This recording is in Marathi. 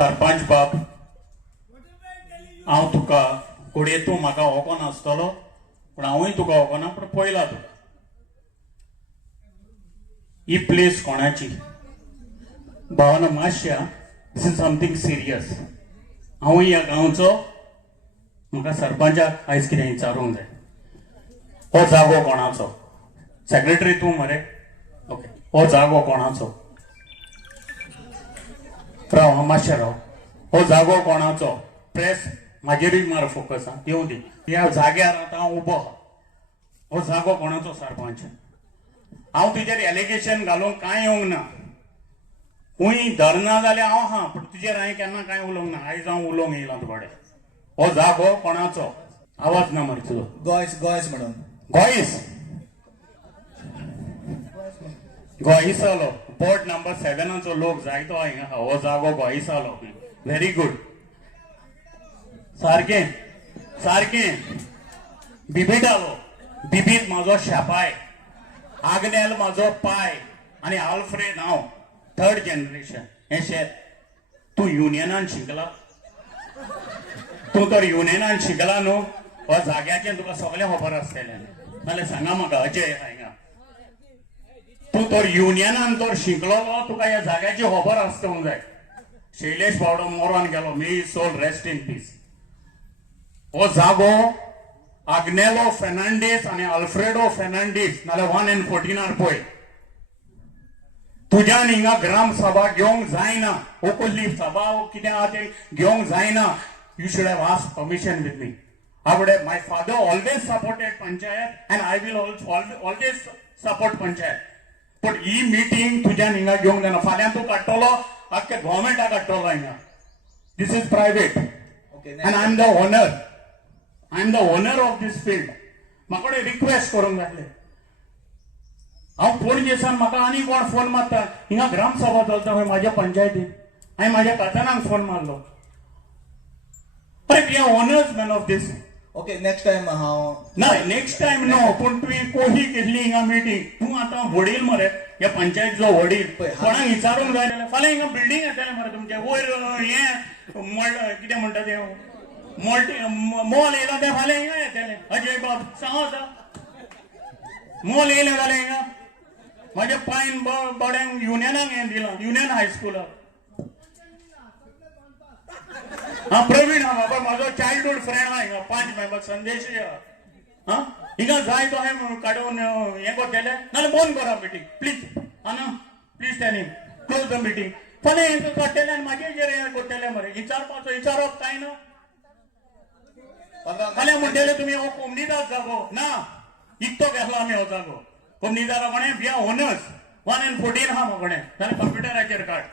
सरपंच बाब, हांव तुका कोडये तूं म्हाका वळखो नासतलो पूण हांवूय तुका वळखना पूण पळयला तुका. ही प्लेस कोणाची भावना मातशा दिस इज समथींग सिरियस. हांवूय ह्या गांवचो, म्हाका सरपंचाक आयज कितें विचारूंक जाय. हो जागो कोणाचो? सेक्रेटरी तूं मरे? ओके. हो जागो कोणाचो? राव मातशें राव. हो जागो कोणाचो? प्रेस म्हाजेरूय मार फोकस. येवं दी. ह्या जाग्यार आतां हांव उबो आहा. हो जागो कोणाचो सरपंच? हांव तुजेर एलिगेशन घालूंक कांय येवंक ना. खूंय धरना जाल्यार हांव आहा, पूण तुजेर हांवें केन्ना कांय उलोवंक ना. आयज हांव उलोवंक येयलां तुजे कडेन. हो जागो कोणाचो? आवाज ना मरे तुजो. गोयस म्हणून. गोंयस गोंयसालो बोर्ड नंबर 7 लोक जायतो हिंगा. हो जागो गोंयसालो. Very good. सारकें सारकें. बिबिडालो. बिबीत म्हाजो शेपाय, आग्नेल म्हाजो पाय आनी आल्फ्रेड हांव 3rd जनरेशन. हे शेत तूं युनियनान शिकला? तूं तर युनियनान शिकला न्हू. हो जाग्याचें तुका सगळें खबर आसतलें. नाल्यार सांगा म्हाका अजय हांगा. तूं तर युनियनान तर शिकलो, तुका ह्या जाग्याची खबर आसपाक जाय. शैलेश बावडो मरोन गेलो, मे सोल रेस्ट इन पीस. हो जागो आग्नेलो फेर्नांडीस आणि अल्फ्रेडो फेर्नांडीस नाल्यार 1 and 14 पळय. तुज्यान हिंगा ग्राम सभा घेवंक जायना. ओकुल्ली सभा कितें आहा तें घेवंक जायना. You should have asked permission with me. My father always supported Panchayat and I will always support Panchayat. But he meeting तुज्यान हिंगा घेवंक जायना. फाल्यां तूं काडटलो, आख्ख्या गव्हर्मेंटाक काडटलो हिंगा. This is private and I am the owner. I am the owner of this field. म्हाका रिक्वेस्ट करूंक जाय. हांव पणजेसान म्हाका आनी कोण फोन मारता. हिंगा ग्राम सभा चलता खंय म्हाज्या पंचायतीन. हांवें म्हाज्या काकानाक फोन मारलो. But we are owners man of this. Okay, next time हांव ना नेक्स्ट टाइम नो. पूण तुवें कोही केल्ली हिंगा मिटींग. तूं आतां वडील मरे ह्या पंचायतीचो वडील. कोणाक विचारूंक जाय जाल्यार फाल्यां हिंगा बिल्डींग येतलें मरे तुमचें. वयर हें कितें म्हणटा तें मोल येयला तें फाल्यां हिंगा येतलें. अजय बाब सांगो आतां. मोल येयलें जाल्यार हिंगा म्हाज्या पायन बड्यांक युनियनाक हें दिलां. युनियन हायस्कुलाक. हा प्रवीण हा बाबा म्हाजो चायल्डहूड फ्रेंड हा. हिंगा 5 मेंबर संदेश हा. हिंगा जाय तो हांवें काडून हें करतलें नाल्यार बंद करा मिटींग प्लीज. ना please tell him close the meeting. फाल्यां हें काडटलें आनी म्हाजेर हें करतलें मरे. विचारप कांय ना. फाल्यां म्हणटले तुमी हो कोमनीदार जागो ना. इकतो घेतलो आमी हो जागो. कोमनीदारा कोणें वी आर ओनर्स. 1 and 14 हा म्हाकोडें. जाल्यार कंप्युटराचेर काड.